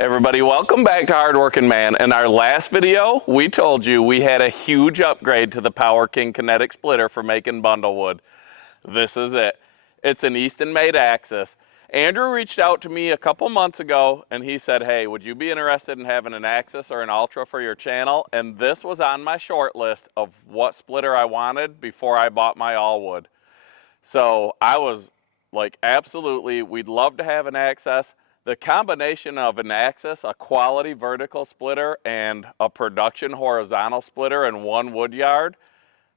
Everybody, welcome back to Hardworking Man. In our last video, we told you we had a huge upgrade to the Power King kinetic splitter for making bundle wood. This is it. It's an Easton made axis. Andrew reached out to me a couple months ago and he said, hey, would you be interested in having an axis or an ultra for your channel? And this was on my short list of what splitter I wanted before I bought my all wood. So I was like, absolutely, we'd love to have an axis. The combination of an axis, a quality vertical splitter, and a production horizontal splitter in one wood yard,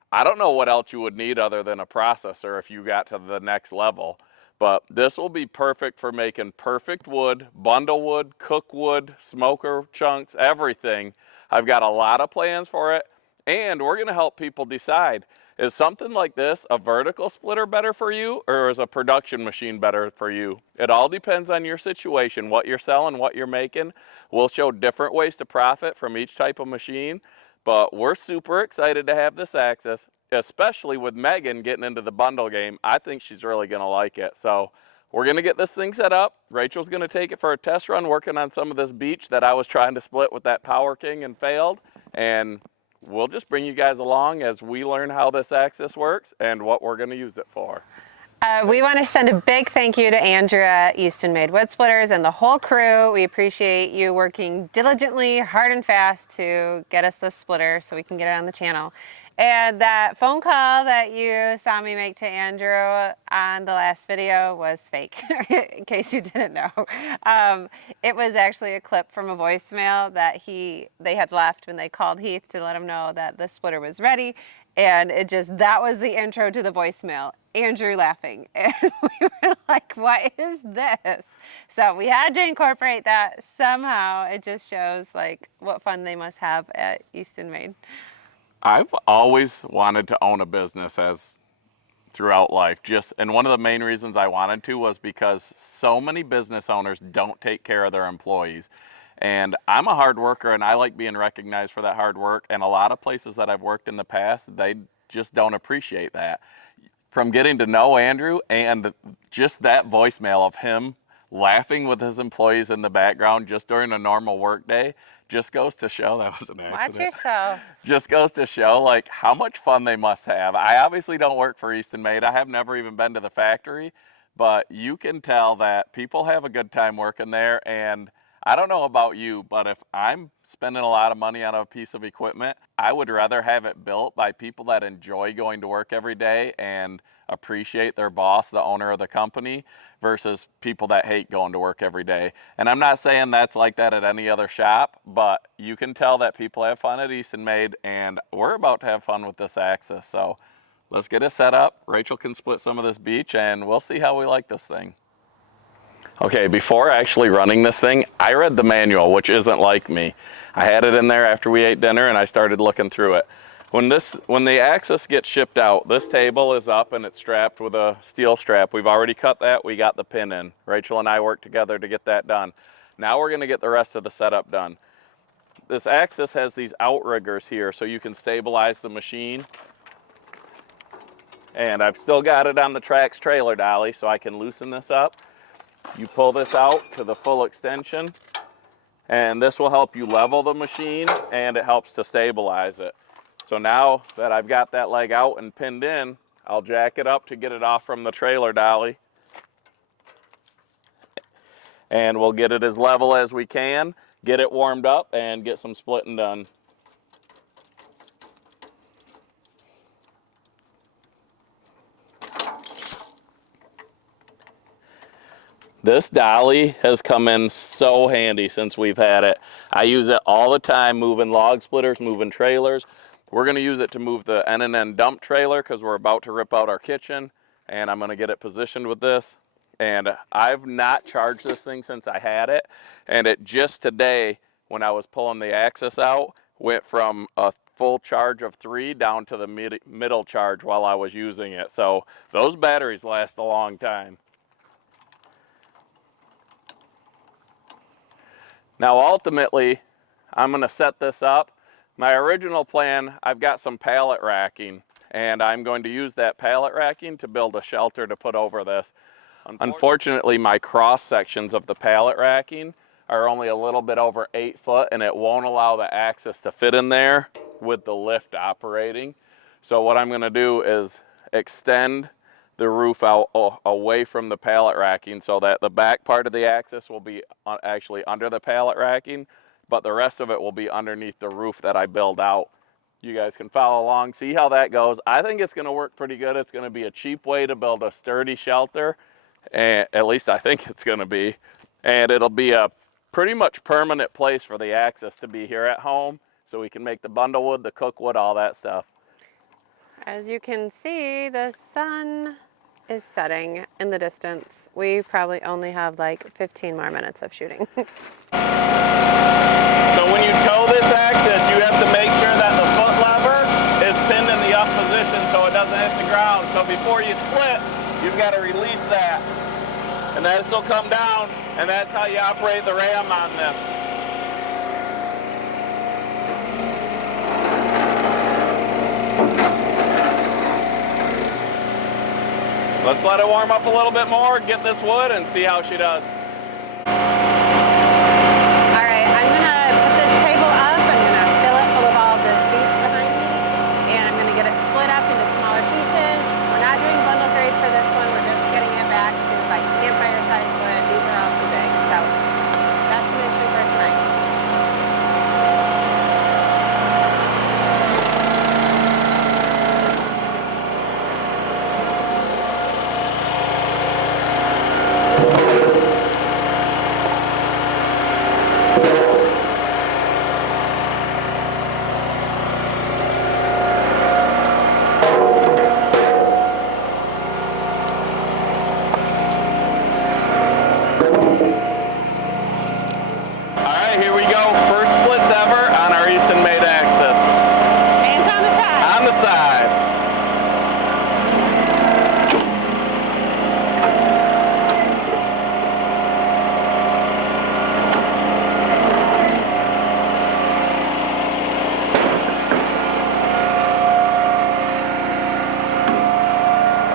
I don't know what else you would need other than a processor if you got to the next level. But this will be perfect for making perfect wood, bundle wood, cook wood, smoker chunks, everything. I've got a lot of plans for it, and we're going to help people decide. Is something like this, a vertical splitter, better for you, or is a production machine better for you? It all depends on your situation, what you're selling, what you're making. We'll show different ways to profit from each type of machine, but we're super excited to have this axis, especially with Megan getting into the bundle game. I think she's really going to like it. So we're going to get this thing set up. Rachel's going to take it for a test run, working on some of this beach that I was trying to split with that Power King and failed. And we'll just bring you guys along as we learn how this axis works and what we're going to use it for. We want to send a big thank you to Andrew at Easton Made Wood Splitters and the whole crew. We appreciate you working diligently, hard and fast to get us this splitter so we can get it on the channel. And that phone call that you saw me make to Andrew on the last video was fake, in case you didn't know. It was actually a clip from a voicemail that they had left when they called Heath to let him know that the splitter was ready. And that was the intro to the voicemail. Andrew laughing. And we were like, what is this? So we had to incorporate that somehow. It just shows like what fun they must have at Easton Made. I've always wanted to own a business throughout life. And one of the main reasons I wanted to was because so many business owners don't take care of their employees. And I'm a hard worker and I like being recognized for that hard work. And a lot of places that I've worked in the past, they just don't appreciate that. From getting to know Andrew and just that voicemail of him laughing with his employees in the background just during a normal work day just goes to show, that was an accident. Watch yourself. Just goes to show like how much fun they must have. I obviously don't work for Easton Made. I have never even been to the factory, but you can tell that people have a good time working there. And I don't know about you, but if I'm spending a lot of money on a piece of equipment, I would rather have it built by people that enjoy going to work every day and appreciate their boss, the owner of the company, versus people that hate going to work every day. And I'm not saying that's like that at any other shop, but you can tell that people have fun at Easton Made, and we're about to have fun with this axis. So let's get it set up. Rachel can split some of this beach and we'll see how we like this thing. Okay, before actually running this thing, I read the manual, which isn't like me. I had it in there after we ate dinner and I started looking through it. When the axis gets shipped out, this table is up and it's strapped with a steel strap. We've already cut that, we got the pin in. Rachel and I worked together to get that done. Now we're gonna get the rest of the setup done. This axis has these outriggers here so you can stabilize the machine. And I've still got it on the Trax trailer dolly so I can loosen this up. You pull this out to the full extension and this will help you level the machine and it helps to stabilize it. So now that I've got that leg out and pinned in, I'll jack it up to get it off from the trailer dolly. And we'll get it as level as we can, get it warmed up, and get some splitting done. This dolly has come in so handy since we've had it. I use it all the time moving log splitters, moving trailers. We're going to use it to move the N&N dump trailer because we're about to rip out our kitchen, and I'm going to get it positioned with this. And I've not charged this thing since I had it, and it just today, when I was pulling the axis out, went from a full charge of 3 down to the middle charge while I was using it. So those batteries last a long time. Now ultimately, I'm going to set this up. My original plan, I've got some pallet racking, and I'm going to use that pallet racking to build a shelter to put over this. Unfortunately, my cross sections of the pallet racking are only a little bit over 8 foot, and it won't allow the axis to fit in there with the lift operating. So what I'm gonna do is extend the roof out away from the pallet racking so that the back part of the axis will be actually under the pallet racking, but the rest of it will be underneath the roof that I build out. You guys can follow along, see how that goes. I think it's gonna work pretty good. It's gonna be a cheap way to build a sturdy shelter, and at least I think it's gonna be. And it'll be a pretty much permanent place for the axis to be here at home, so we can make the bundle wood, the cook wood, all that stuff. As you can see, the sun is setting in the distance. We probably only have like 15 more minutes of shooting. So when you tow this axis, you have to make sure that the foot lever is pinned in the up position so it doesn't hit the ground. So before you split, you've got to release that. And then this will come down, and that's how you operate the ram on this. Let's let it warm up a little bit more, get this wood, and see how she does. All right, I'm gonna put this table up. I'm gonna fill it full of all this beech behind me, and I'm gonna get it split up into smaller pieces. We're not doing bundle grade for this one. We're just getting it back to like campfire size wood. These are all too big, so that's the mission for tonight. Here we go, first splits ever on our Easton made axis. Hands on the side. On the side.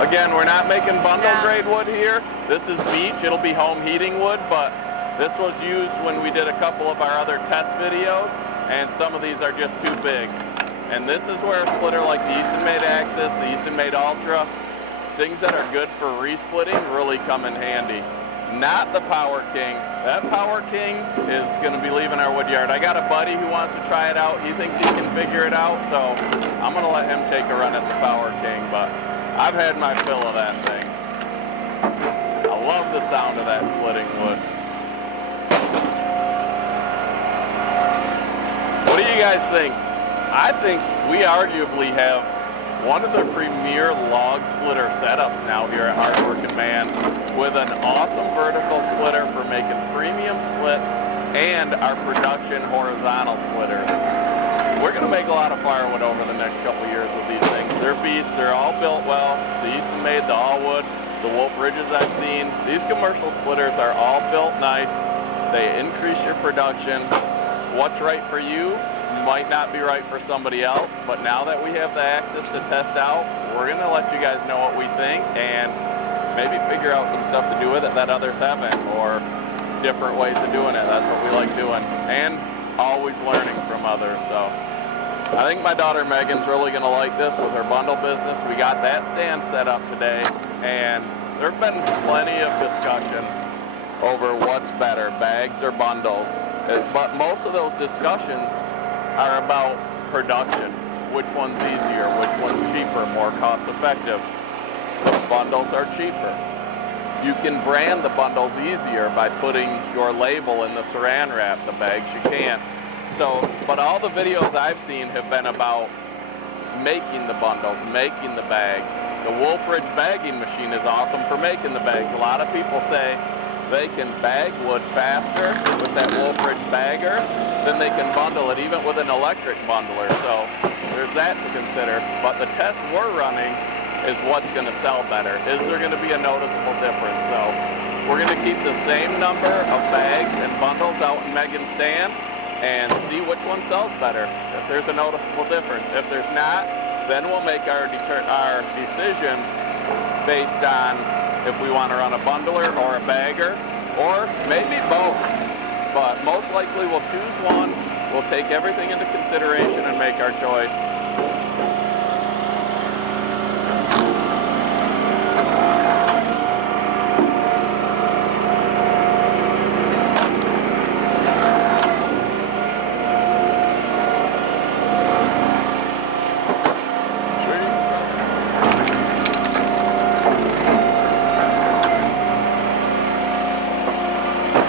Again, we're not making bundle grade wood here. This is beech, it'll be home heating wood, but this was used when we did a couple of our other test videos, and some of these are just too big. And this is where a splitter like the Easton made Axis, the Easton made Ultra, things that are good for resplitting really come in handy. Not the Power King. That Power King is gonna be leaving our wood yard. I got a buddy who wants to try it out. He thinks he can figure it out, so I'm gonna let him take a run at the Power King, but I've had my fill of that thing. I love the sound of that splitting wood. What do you guys think? I think we arguably have one of the premier log splitter setups now here at Hardworking Man, with an awesome vertical splitter for making premium splits and our production horizontal splitters. We're going to make a lot of firewood over the next couple years with these things. They're beasts. They're all built well. The Easton made, the Allwood, the Wolf Ridges I've seen. These commercial splitters are all built nice. They increase your production. What's right for you might not be right for somebody else, but now that we have the access to test out, we're going to let you guys know what we think and maybe figure out some stuff to do with it that others haven't, or different ways of doing it. That's what we like doing, and always learning from others. So I think my daughter Megan's really going to like this with her bundle business. We got that stand set up today, and there have been plenty of discussion over what's better, bags or bundles, but most of those discussions are about production. Which one's easier, which one's cheaper, more cost effective. The bundles are cheaper. You can brand the bundles easier by putting your label in the saran wrap. The bags you can't. So, but all the videos I've seen have been about making the bundles, making the bags. The Wolf Ridge bagging machine is awesome for making the bags. A lot of people say they can bag wood faster with that Wolf Ridge bagger than they can bundle it, even with an electric bundler. So there's that to consider. But the test we're running is what's going to sell better. Is there going to be a noticeable difference? So we're going to keep the same number of bags and bundles out in Megan's stand and see which one sells better, if there's a noticeable difference. If there's not, then we'll make our decision based on if we want to run a bundler or a bagger, or maybe both. but most likely we'll choose one. We'll take everything into consideration and make our choice.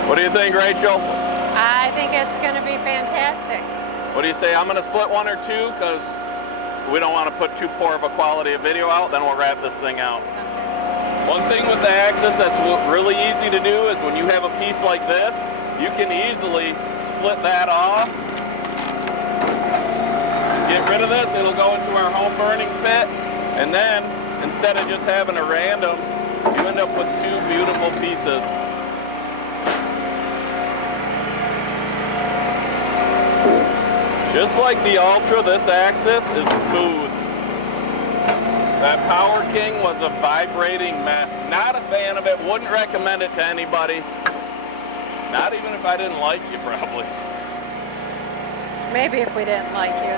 What do you think, Rachel? I think it's going to be fantastic. What do you say? I'm going to split one or two because we don't want to put too poor of a quality of video out. Then we'll wrap this thing out. One thing with the axis that's really easy to do is when you have a piece like this, you can easily split that off. Get rid of this. It'll go into our home burning pit. And then instead of just having a random, you end up with two beautiful pieces. Just like the Ultra, this axis is smooth. That Power King was a vibrating mess. Not a fan of it, wouldn't recommend it to anybody. Not even if I didn't like you, probably. Maybe if we didn't like you.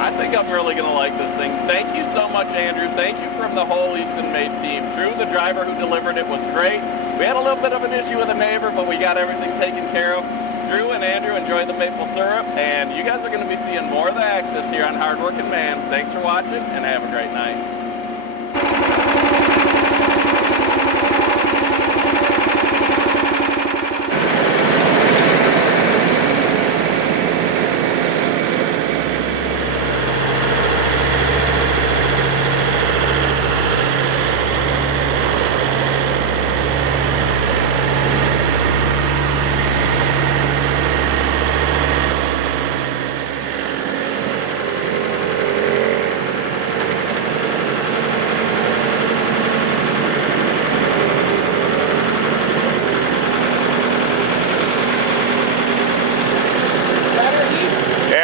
I think I'm really going to like this thing. Thank you so much, Andrew. Thank you from the whole Easton Made team. Drew, the driver who delivered it, was great. We had a little bit of an issue with a neighbor, but we got everything taken care of. Drew and Andrew, enjoy the maple syrup, and you guys are going to be seeing more of the Axis here on Hardworking Man. Thanks for watching, and have a great night.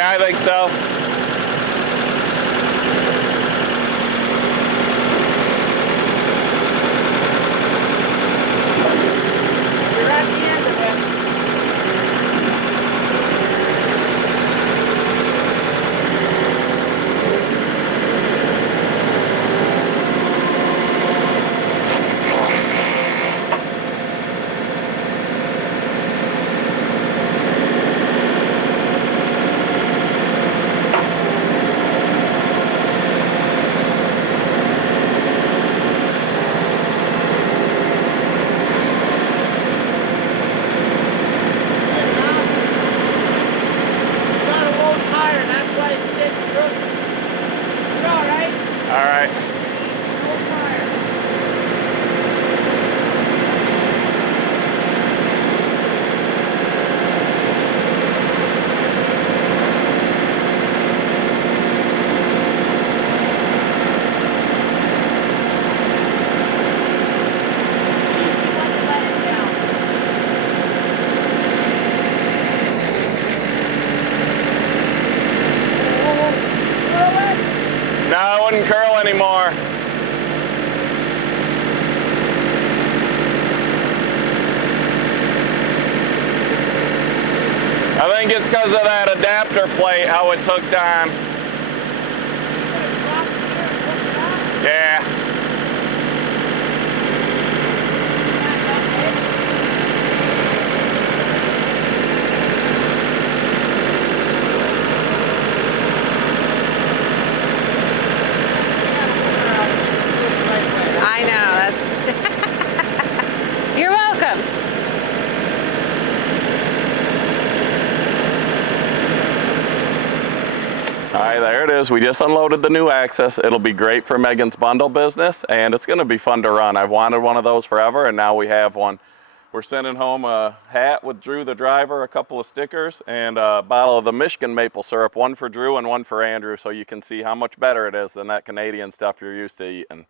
I think so. You're at the end of it. All right. No, I wouldn't curl anymore. I think it's because of that adapter plate, how it took down. Yeah. I know, that's... You're welcome. All right, there it is. We just unloaded the new Axis. It'll be great for Megan's bundle business, and it's going to be fun to run. I've wanted one of those forever, and now we have one. We're sending home a hat with Drew the driver, a couple of stickers, and a bottle of the Michigan maple syrup, one for Drew and one for Andrew, so you can see how much better it is than that Canadian stuff you're used to eating.